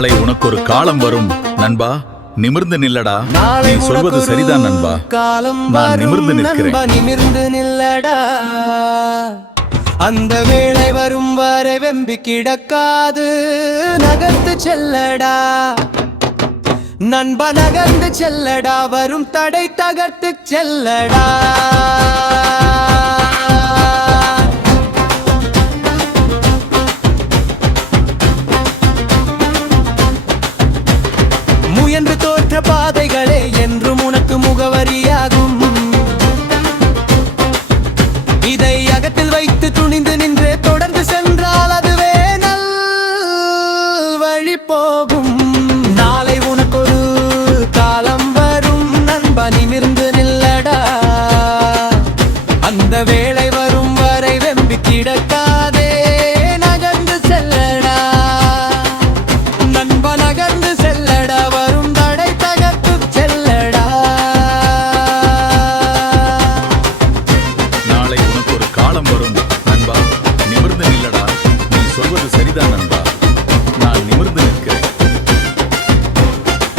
நாளை உனக்கு ஒரு காலம் வரும் நண்பா, நிமிர்ந்து நில்லடா. நீ சொல்வது சரிதான் நண்பா, நான் நிமிர்ந்து நிற்கிறேன். நிமிர்ந்து நில்லடா, அந்த வேளை வரும் வரை வெம்பி கிடக்காது. நகர்ந்து செல்லடா நண்பா, நகர்ந்து செல்லடா, வரும் தடை தகர்த்து செல்லடா. முயன்று தோற்ற பாதைகளே என்றும் உனக்கு முகவரியாகும். இதை அகத்தில் வைத்து துணிந்து நின்று தொடர்ந்து சென்றால் அதுவே நல் வழி போகும். நாளை உனக்கொரு காலம் வரும் நண்பா, நிமிர்ந்து நில்லடா, அந்த வேளை வரும் வரை வெம்பி கிடக்காதே. நகர்ந்து செல்லடா நண்பா, நகர்ந்து செல்லடா, வரும் தடை தகர்த்து செல்லடா. நாளை உனக்கு ஒரு காலம் வரும் நண்பா, நிமிர்ந்து நில்லடா. நீ சொல்வது சரிதான் நண்பா, நான் நிமிர்ந்து நிற்கிறேன்.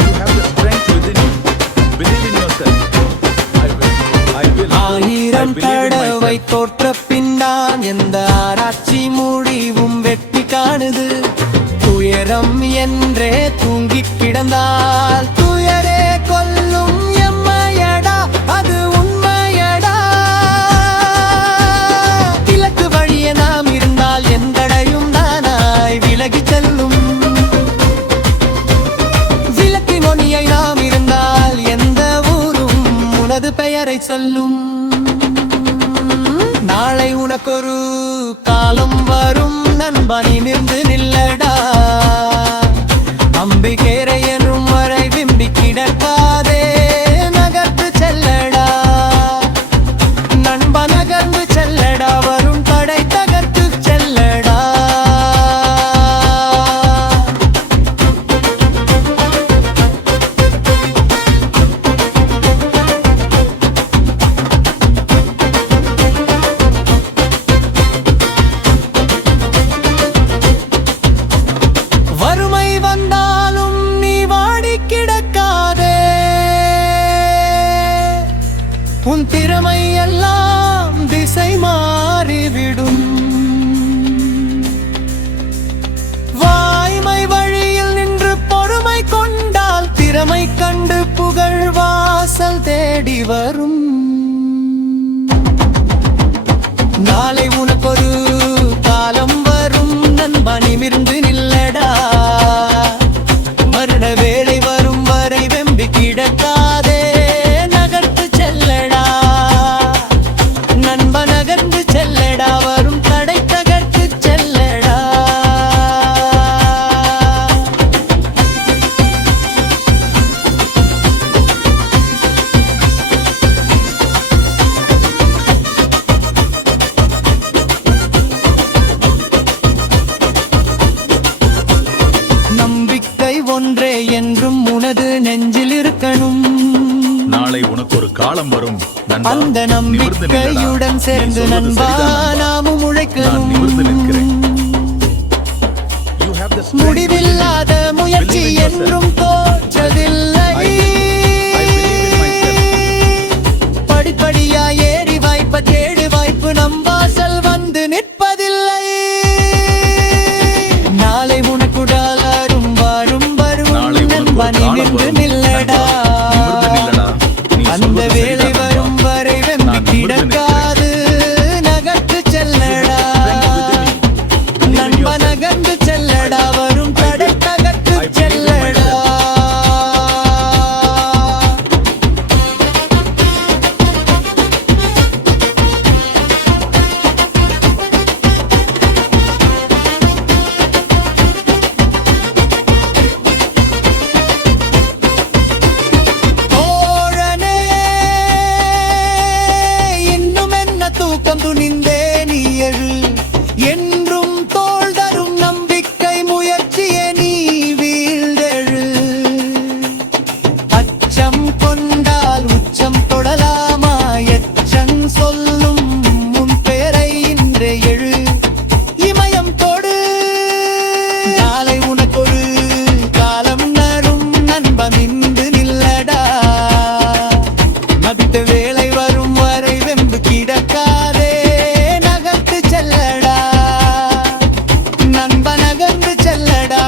You have the strength within you. Believe in yourself. I will. ஆயிரம் தடவை தோற்ற பின்னால் எந்த ஆராய்ச்சி முடிவும் வெற்றி காணுது. துயரம் என்றே தூங்கி கிடந்தால் துயரே கொல்லும் எம்மையடா, அது உண்மையடா. இலக்கு வழியே நாம் இருந்தால் எந்தடையும் தானாய் விலகி செல்லும். விலக்கின் ஒளியை நாம் இருந்தால் எந்த ஊரும் உனது பெயரை சொல்லும். நாளை உனக்கொரு காலம் வரும் நண்பா, நிமிர்ந்து நில்லடா, அம்பிகேரை என்றும் வரை விம்பி கிடக்காதே. நகர்ந்து செல்லடா நண்பா, நகர்ந்து செல்லடா, வரும் தடை தகர்த்து செல்லடா. வறுமை வந்தாலும் நீ வாடி கிடக்காதே, உன் திறமை எல்லாம் திசை மாறிவிடும். வாய்மை வழியில் நின்று பொறுமை கொண்டால் திறமை கண்டு புகழ் வாசல் தேடி வரும். நாளை உனக்கொரு காலம் வரும் நண்பா, நிமிர்ந்து நில்லடா, மரண வேளை வரும் வரை வெம்பி கிடக்காதே. நகர்ந்து செல்லடா நண்பா, நகர்ந்து செல்லடா, வரும் தடை தகர்த்து செல்லடா. நம்பிக்கை ஒன்றே என்றும் உனது நெஞ்சில் இருக்கணும். நாளை உனக்கு ஒரு காலம் வரும் நண்பா, அந்த நிமிர்ந்து நில்லடா. நம்பிக்கையுடன் நீ சேர்ந்து சொல்வது நண்பா, சரிதான் நண்பா, நாமும் நான் உழைக்கணும். நிமிர்ந்து நிற்கிறேன். You have the strength முடிவில்லாத within you. முயற்சி Believe in yourself. என்றும் தோற்றதில்லை. I believe in myself. படிப்படியா ஏறி வாய்ப்ப தேடு, வாய்ப்பு நம் வாசல் வந்து நிற்பதில்லை. நாளை உனக்குடால் அரும் வாரும் வரும் நாளை உனக்கு நண்பா, ஒரு காலம் நிமிர்ந்து வரும் நில்லடா, நண்பா, நிமிர்ந்து நில்லடா. நீ அந்த சொல்வது வேளை சரிதான் நண்பா, வரும் வரை வெம்பி நான் நிமிர்ந்து கிடக்காது. நகர்த்து செல்லடா நண்பா, நகர்ந்து செல்லடா, வரும் தடை தகர்த்து செல்லடா. நண்பனகன்று செல்லடா